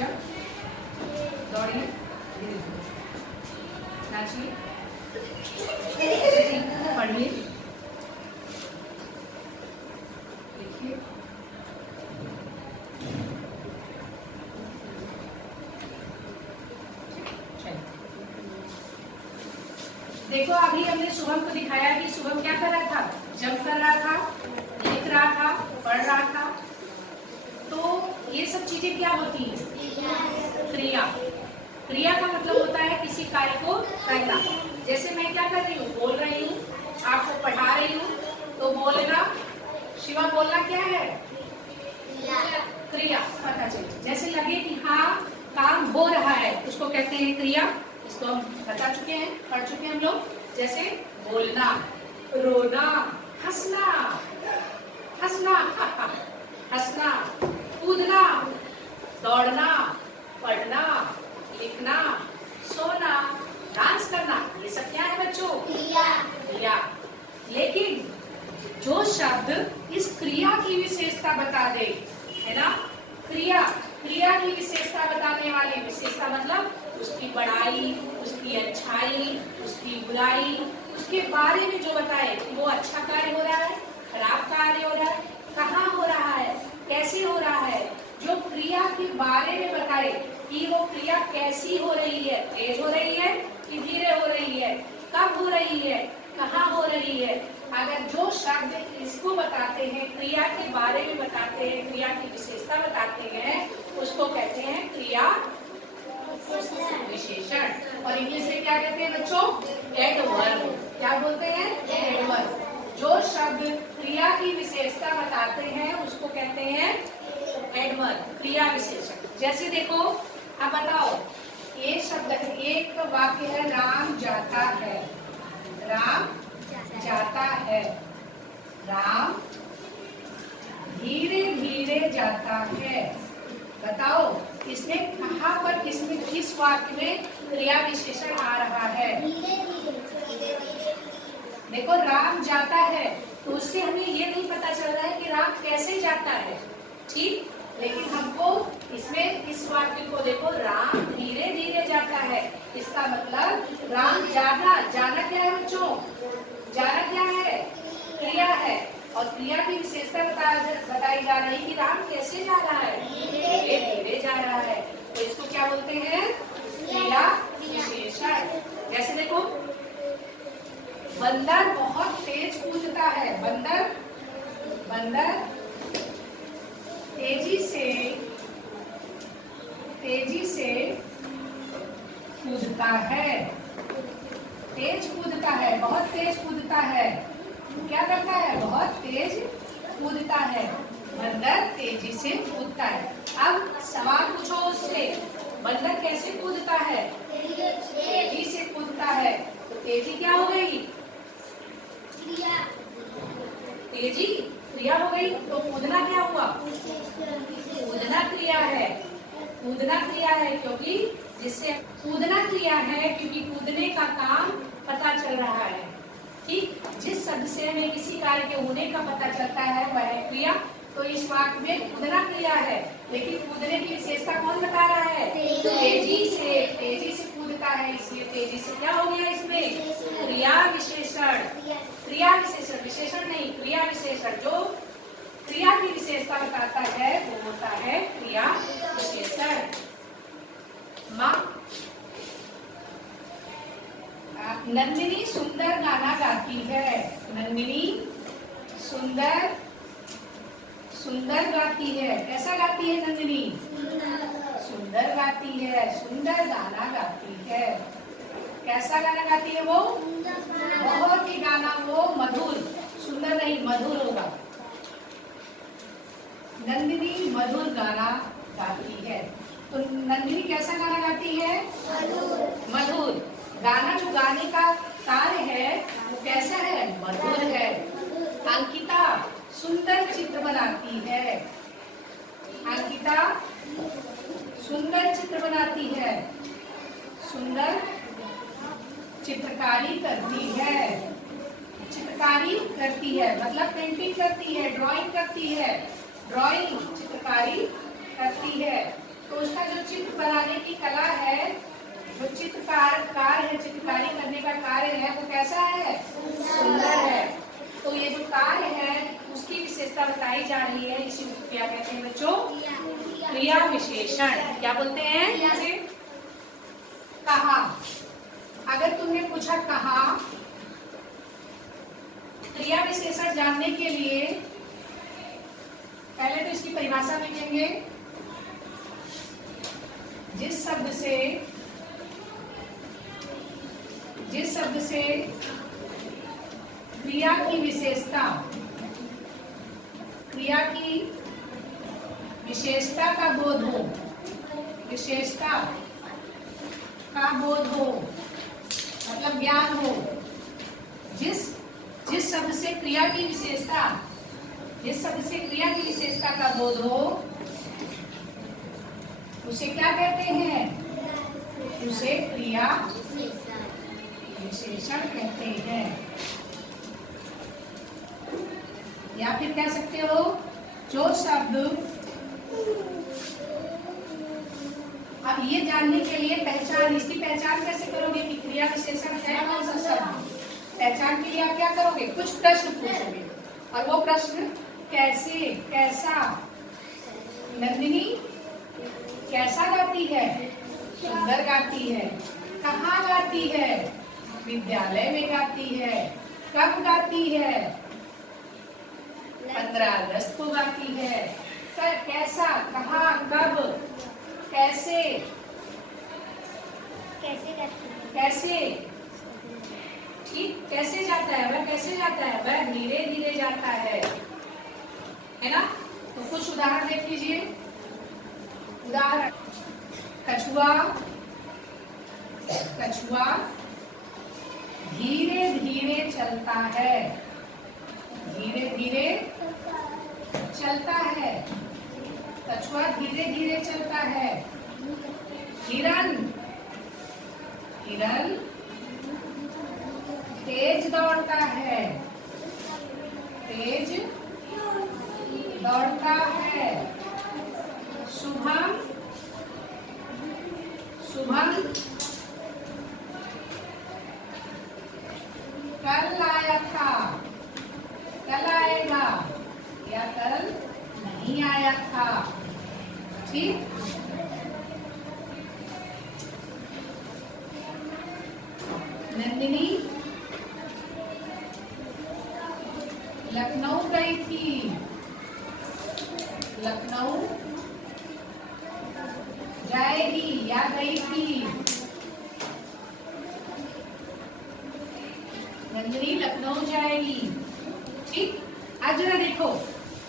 नाचिए, दौड़िए, नाचिए, पढ़िए, लिखिए। देखो अभी हमने शुभम को दिखाया कि शुभम क्या कर रहा था, जंप कर रहा था, लिख रहा था, पढ़ रहा था। तो ये सब चीजें क्या होती हैं? क्रिया। क्रिया का मतलब होता है किसी कार्य को करना। जैसे मैं क्या कर रही हूँ, बोल रही हूँ, आपको पढ़ा रही हूँ, तो बोलना, शिवा बोलना क्या है? क्रिया। पता चले जैसे लगे कि हाँ काम हो रहा है, उसको कहते हैं क्रिया। इसको हम बता चुके हैं, पढ़ चुके हैं हम लोग। जैसे बोलना, रोना, हंसना, हंसना, हंसना, कूदना, दौड़ना, पढ़ना, लिखना, सोना, डांस करना, ये सब क्या है बच्चों? क्रिया। लेकिन जो शब्द इस क्रिया की विशेषता बता दे, है ना, क्रिया की विशेषता बताने वाली, विशेषता मतलब उसकी बड़ाई, उसकी अच्छाई, उसकी बुराई, उसके बारे में जो बताए कि वो अच्छा कार्य हो रहा है, खराब कार्य हो रहा है, कहाँ हो रहा है, कैसे हो रहा है, जो क्रिया के बारे में बताए कि वो क्रिया कैसी हो रही है, तेज हो रही है कि धीरे हो रही है, कब हो रही है, कहाँ हो रही है। अगर जो शब्द इसको बताते हैं, क्रिया के बारे में बताते हैं, क्रिया की विशेषता बताते हैं, उसको कहते हैं क्रिया विशेषण। और इंग्लिश में क्या कहते हैं बच्चों? एडवर्ब। क्या बोलते हैं? एडवर्ब। जो शब्द क्रिया की विशेषता बताते हैं उसको कहते हैं एडवर्ब, क्रिया विशेषण। जैसे देखो, अब बताओ, ये शब्द है, एक वाक्य है, राम जाता है, राम जाता है, राम धीरे धीरे जाता है। बताओ इसमें कहाँ पर, किसमें, किस वाक्य में क्रिया विशेषण आ रहा है? देखो राम जाता है, तो उससे हमें ये नहीं पता चल रहा है कि राम कैसे जाता है, ठीक, लेकिन हमको इसमें इस वाक्य को देखो, राम धीरे धीरे जाता है, इसका मतलब राम जाना, जाना क्या है बच्चों? जाना क्या है? क्रिया है। और क्रिया की विशेषता बताई जा रही कि राम कैसे जा रहा है? धीरे धीरे जा रहा है। तो इसको क्या बोलते हैं? क्रिया विशेषण। जैसे देखो, बंदर बहुत तेज कूदता है, बंदर, बंदर तेजी से कूदता है, तेज कूदता है, बहुत तेज कूदता है। क्या करता है? बहुत तेज कूदता है, बंदर तेजी से कूदता है। अब सवाल पूछो उससे, बंदर कैसे कूदता है? तेजी से कूदता है। तो तेजी क्या हो गई? तेजी क्रिया हो गई। तो कूदना क्या हुआ? कूदना क्रिया है, कूदना क्रिया है, क्योंकि जिससे कूदना क्रिया है, क्योंकि कूदने का काम पता चल रहा है, ठीक। जिस शब्द से हमें किसी कार्य के होने का पता चलता है वह है क्रिया। तो इस वाक्य में कूदना क्रिया है, लेकिन कूदने की विशेषता कौन बता रहा है? तेजी से कूदता है, इसलिए तेजी से क्या हो गया इसमें? क्रिया विशेषण। क्रिया विशेषण, विशेषण नहीं, क्रिया विशेषण। जो क्रिया की विशेषता बताता है वो होता है क्रिया विशेषण। माँ, नंदिनी सुंदर गाना गाती है, नंदिनी सुंदर गाती है। कैसा गाती है नंदिनी? सुंदर गाती है, सुंदर गाना गाती है। कैसा गाना गाती है वो? बहुत ही गाना वो मधुर, सुंदर नहीं मधुर होगा। नंदिनी मधुर गाना गाती है। तो नंदिनी कैसा गाना गाती है? मधुर। गाना, जो गाने का कार्य है वो कैसा है? मधुर है। अंकिता सुंदर चित्र बनाती है, अंकिता सुंदर चित्र बनाती है, सुंदर चित्रकारी करती है। चित्रकारी करती है मतलब पेंटिंग करती है, ड्राइंग करती है, ड्राइंग चित्रकारी करती है। तो उसका जो चित्र बनाने की कला है, जो चित्रकार है, चित्रकारी करने का कार्य है, वो कैसा है? सुंदर है। तो ये जो कार्य है उसकी विशेषता बताई जा रही है, इसी को क्या कहते हैं बच्चों? क्रिया विशेषण। क्या बोलते हैं? कहा। अगर तुमने पूछा कहा, क्रिया विशेषण जानने के लिए पहले तो इसकी परिभाषा लिखेंगे। जिस शब्द से क्रिया की विशेषता का बोध हो, विशेषता का बोध हो मतलब ज्ञान हो। जिस शब्द से क्रिया की विशेषता का बोध हो उसे क्या कहते हैं? उसे क्रिया विशेषण कहते हैं। या फिर कह सकते हो जो शब्द, अब ये जानने के लिए पहचान, इसकी पहचान कैसे करोगे कि क्रिया विशेषण है कौन सा शब्द? पहचान के लिए आप क्या करोगे? कुछ प्रश्न पूछोगे, और वो प्रश्न कैसे, कैसा। नंदिनी कैसा गाती है? सुंदर गाती है। कहाँ गाती है? विद्यालय में गाती है। कब गाती है? 15 अगस्त को गाती है। कैसा, कहाँ, कब, कैसे, कैसे, ठीक, कैसे जाता है वह? कैसे जाता है वह? धीरे धीरे जाता है ना? तो कुछ उदाहरण देख लीजिए। उदाहरण, कछुआ धीरे धीरे चलता है। धीरे धीरे चलता है। कछुआ धीरे धीरे चलता है। हिरन तेज दौड़ता है। तेज दौड़ता है। शुभम कल आया था। कल आएगा या कल नहीं आया था। ठीक। नंदिनी लखनऊ गई थी। लखनऊ जाएगी या गई थी। नंदिनी लखनऊ जाएगी। ठीक। आज जरा देखो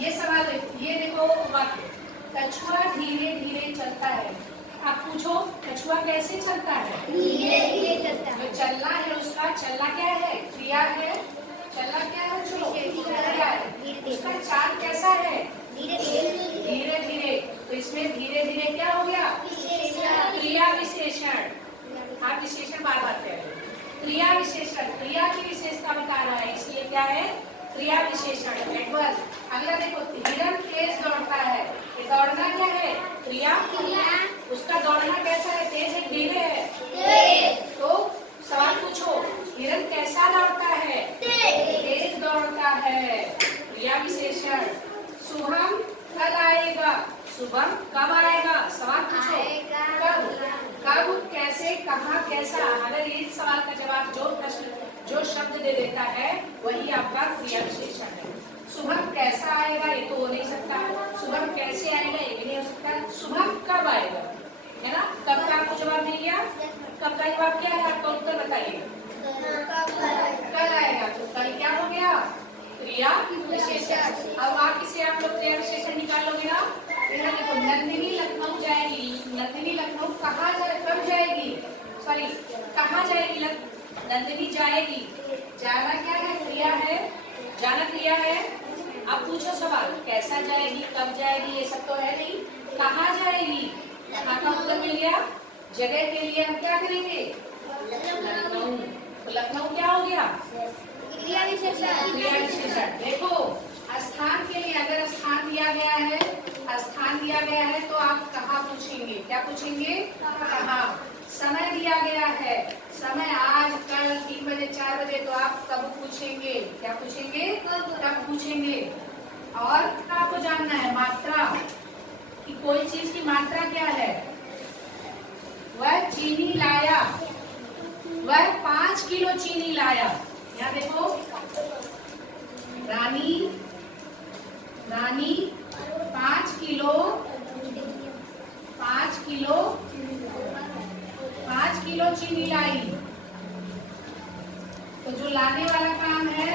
ये सवाल, ये देखो वाक्य, कछुआ धीरे धीरे चलता है। आप पूछो कछुआ कैसे चलता है? धीरे धीरे चलता है। जो चलना है उसका, चलना क्या है? क्रिया है। चलना क्या है? चलो क्रिया है। उसका चाल कैसा है? धीरे धीरे। धीरे धीरे। तो इसमें धीरे धीरे क्या हो गया? क्रिया विशेषण। आप विशेषण बार बार कह रहे हो। क्रिया विशेषण क्रिया की विशेषता बता रहा है, इसलिए क्या है? क्रिया विशेषण। एडवर्ब। अगला देखो, हिरन तेज दौड़ता है। ये दौड़ना क्या है? क्रिया। उसका दौड़ना कैसा है? तेज है, धीरे है? तो सवाल पूछो, हिरन कैसा दौड़ता है? तेज दौड़ता है। क्रिया विशेषण। शुभम कल आएगा। शुभम कब आएगा? सवाल पूछो कब, कब, कैसे, कहाँ, कैसा। अगर इस सवाल का जवाब जो प्रश्न, जो शब्द दे देता है वही आपका क्रिया विशेषण है। शुभम कैसा आएगा, ये तो हो नहीं सकता। शुभम कैसे आएगा, ये भी नहीं हो सकता। शुभम कब आएगा, है ना? कब का आपको जवाब दे दिया। कब का जवाब क्या है? आपका उत्तर बताइए। कल आएगा। तो कल क्या हो गया? क्रिया विशेषण। अब आप इसे आप लोग क्रिया विशेषण निकालोगे ना। यहाँ देखो, नंदिनी लखनऊ जाएगी। नंदिनी लखनऊ कहाँ कब जाएगी? सॉरी, कहाँ जाएगी? नंदिनी जाएगी। जाना क्या है? क्रिया है। जाना क्रिया है। अब पूछो सवाल, कैसा जाएगी, कब जाएगी, ये सब तो है नहीं। कहाँ जाएगी? कहाँ का उत्तर मिल गया। जगह के लिए हम क्या करेंगे? लखनऊ। तो लखनऊ क्या हो गया? क्रिया विशेषण। क्रिया विशेषण। देखो, स्थान के लिए अगर स्थान दिया गया है, स्थान स्थान दिया गया है तो आप कहाँ पूछेंगे, क्या पूछेंगे, कहाँ। समय दिया गया है, समय आज कल 3 बजे 4 बजे, तो आप कब पूछेंगे, क्या पूछेंगे, कब पूछेंगे। और आपको जानना है मात्रा, कि कोई चीज की मात्रा क्या है। वह चीनी लाया, वह 5 किलो चीनी लाया। यहाँ देखो, रानी 5 किलो 5 किलो चीनी लाई। तो जो लाने वाला काम है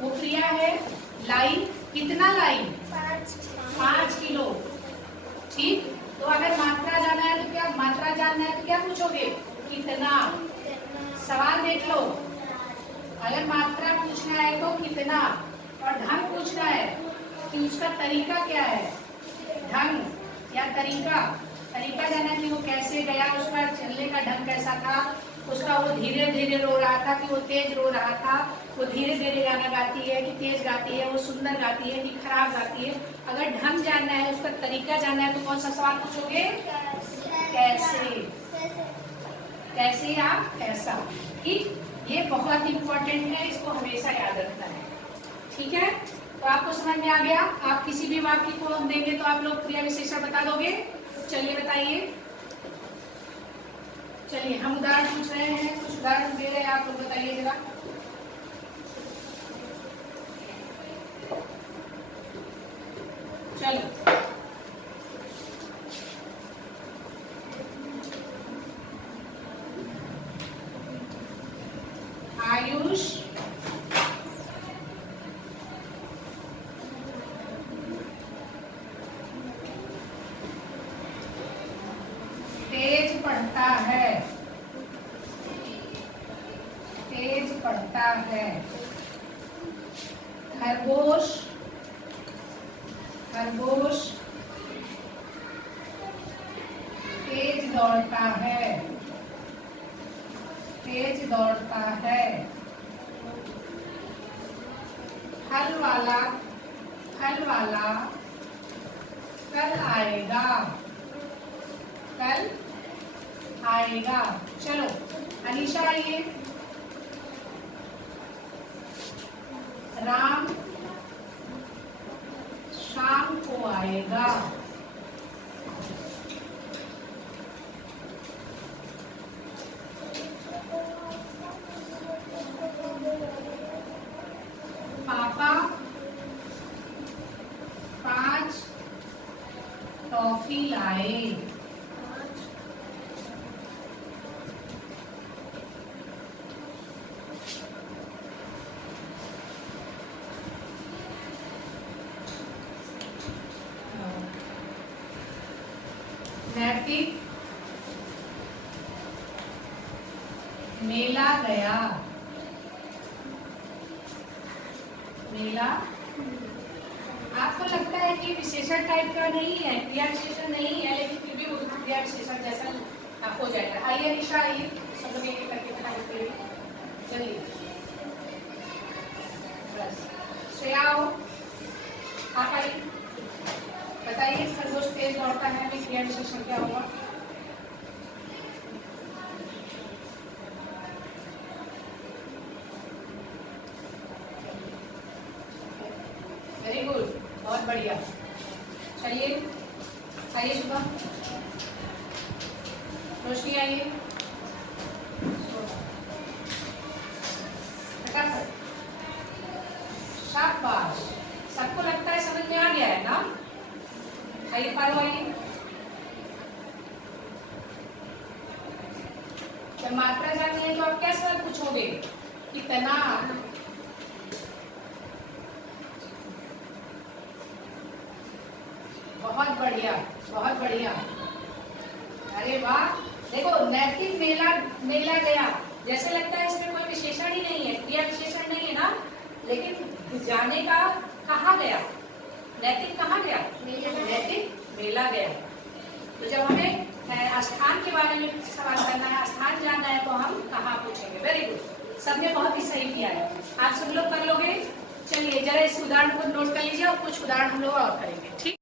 वो क्रिया है लाई। कितना लाई, 5 किलो। ठीक, तो अगर मात्रा जानना है तो क्या, मात्रा जानना है तो क्या पूछोगे, कितना। सवाल देख लो, अगर मात्रा पूछना है तो कितना, और ढंग पूछना है कि उसका तरीका क्या है। ढंग या तरीका, तरीका जानना है कि वो कैसे गया, उसका चलने का ढंग कैसा था, उसका वो धीरे धीरे रो रहा था कि वो तेज रो रहा था, वो धीरे धीरे गाना गाती है कि तेज गाती है, वो सुंदर गाती है कि खराब गाती है। अगर ढंग जानना है, उसका तरीका जानना है तो कौन सा सवाल पूछोगे, कैसे, कैसे या कैसा। ठीक, ये बहुत इंपॉर्टेंट है, इसको हमेशा याद रखना है। ठीक है, तो आपको समझ में आ गया। आप किसी भी वाक्य को हम देंगे तो आप लोग क्रिया विशेषण बता दोगे। चलिए बताइए, चलिए हम उदाहरण पूछ रहे हैं, कुछ उदाहरण दे रहे हैं, आप लोग बताइए जरा। चलो, आयुष तेज पढ़ता है, तेज पढ़ता है। खरगोश तेज दौड़ता है, तेज दौड़ता है। फल वाला कल आएगा, कल आएगा। चलो अनीशा आइए। राम शाम को आएगा। पापा 5 टॉफी लाए। नैतिक मेला गया, मेला। आपको लगता है कि विशेषण टाइप का नहीं है, क्रिया विशेषण नहीं है, लेकिन फिर भी वो क्रिया विशेषण जैसा आप हो जाएगा। आइए निशा, आइए, सब लोग एक करके बताइए। चलिए बस, श्रेया आओ, आप आइए, बताइए खरगोश तेज दौड़ता है में क्रिया विशेषण क्या होगा। वेरी गुड, बहुत बढ़िया। चलिए आइए शुभा, रोशनी आइए, फटाफट, शाबाश। सबको लगता है समझ में आ गया है ना। आइए पारो, आइए। जब मात्रा जाननी है तो आप क्या सवाल पूछोगे, कितना। बहुत बढ़िया, बहुत बढ़िया, अरे वाह। देखो, नैतिक मेला गया, जैसे लगता है इसमें कोई विशेषण ही नहीं है, क्रिया विशेषण नहीं है ना, लेकिन जाने का कहाँ गया, नैतिक कहाँ गया, नैतिक मेला गया। तो जब हमें स्थान के बारे में सवाल करना है, स्थान जानना है, तो हम कहाँ पूछेंगे। वेरी गुड, सबने बहुत ही सही किया है, आप सब लोग कर लोगे। चलिए जरा इस उदाहरण को नोट कर लीजिए और कुछ उदाहरण हम लोग और करेंगे। ठीक।